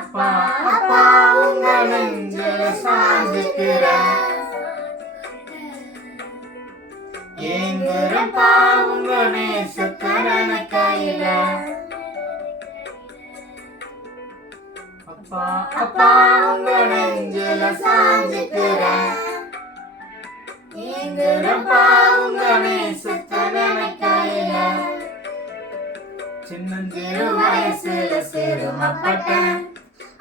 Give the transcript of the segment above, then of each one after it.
அப்பா அப்பா உங்க நெஞ்சில சாஞ்சுக்கிறேன். ஏங்குறப்பா உங்க நேசக்கரன கையில. அப்பா அப்பா உங்க நெஞ்சில சாஞ்சுக்கிறேன். ஏங்குறப்பா உங்க நேசக்கரன கையில. சின்னஞ்சிறு வயசுல சிறுமப்பட்டேன்,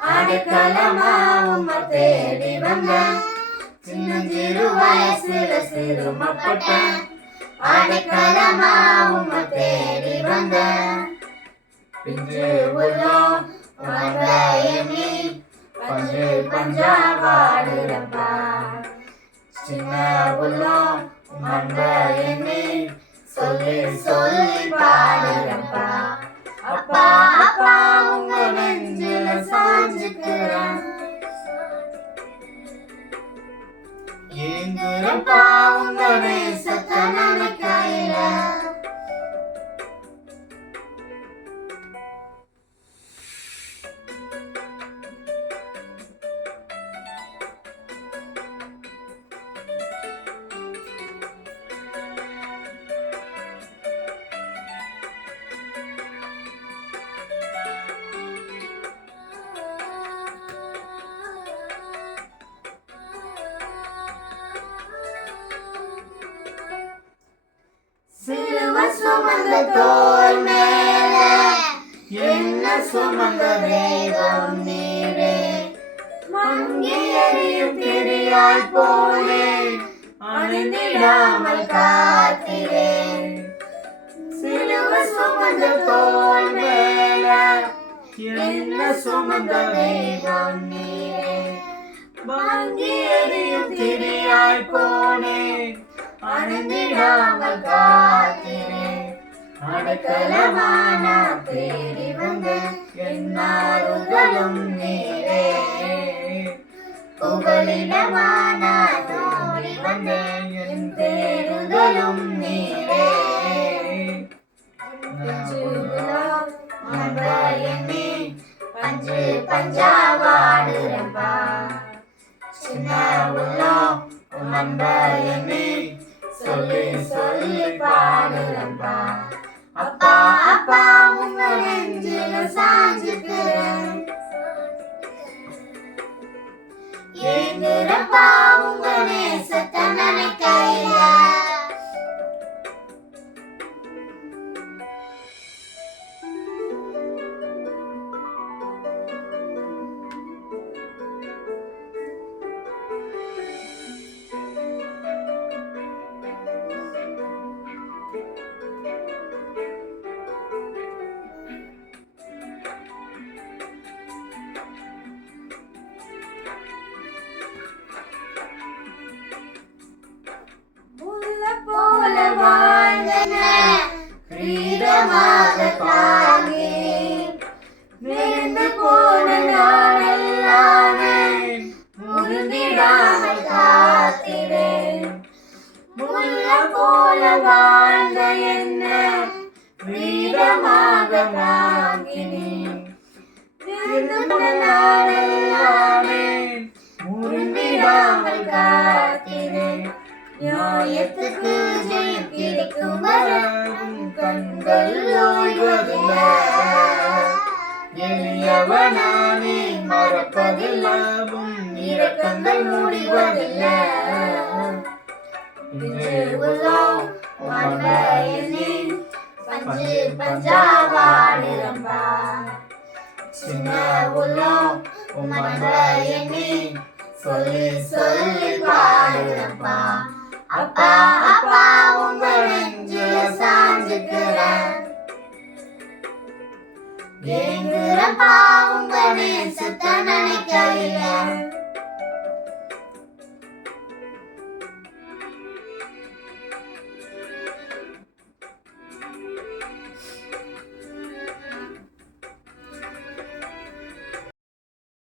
அடைக்கலமா உம்மை தேடி வந்தேன். சின்னஞ்சிறு வயசுல சிறுமப்பட்டேன், அடைக்கலமா உம்மை தேடி வந்தேன். பிஞ்சு உள்ளம் எண்ணி பஞ்சு பஞ்சா வாடுறப்பா. சின்ன உள்ளம் எண்ணி சொல்லி சொல்லி பாடுறப்பா. அப்பா அப்பா உங்க நெஞ்சில சாஞ்சுக்கிறேன். ஏங்குறப்பா உங்க நேசத்தை நினைக்கையில. சிலுவை சுமந்த தோள் மேல என்ன சுமந்த தெய்வம் நீரே. மங்கி எரியும் திரியாய் போனேன், அணிந்திடாமல் காத்திரேன். சிலுவை சுமந்த தோள் மேல என்ன சுமந்த தெய்வம் நீரே. மங்கி எரியும் திரியாய் போனேன், அணிந்திடாமல் காத்திரேன். அடைக்கலமான தேடி வந்த என்னாருகளும் நீரே. புகலிடமான தோடி வந்த என் தேடுதலும் நீரே. எண்ணி பஞ்சு பஞ்சா வாடுறப்பா. சின்ன உள்ளம் நம்ப எண்ணி சொல்லி சொல்லி பாடுறப்பா. அப்பா அப்பா உங்க நெஞ்சில சாஞ்சுக்கிறேன். ஏங்குறப்பா உங்க நேசத்தை நினைக்கையில. போல வாழ்ந்தன கிரீடமாக தாங்கி விழுந்து போன நாளெல்லாமே முருந்திடாமல் காத்திரேன். முல்ல போல வாழ்ந்த என்ன கிரீடமாக தாங்கினேன். விழுந்து போன நாளெல்லாமே முருந்திடாமல் காத்திரேன். நியாயத்துக்கு ஜெயம் கிடைக்கும் வரை கண்கள் ஓய்வதில்லை. எளியவனானே மறப்பதில்லை, இரக்கங்கள் முடிவதில்லை. பஞ்சு பஞ்சா வாடுறப்பா. சின்ன உள்ளம் எண்ணி சொல்லி சொல்லி பாடுறப்பா. அப்பா அப்பா உங்க நெஞ்சில சாஞ்சுக்கிறேன். ஏங்குறப்பா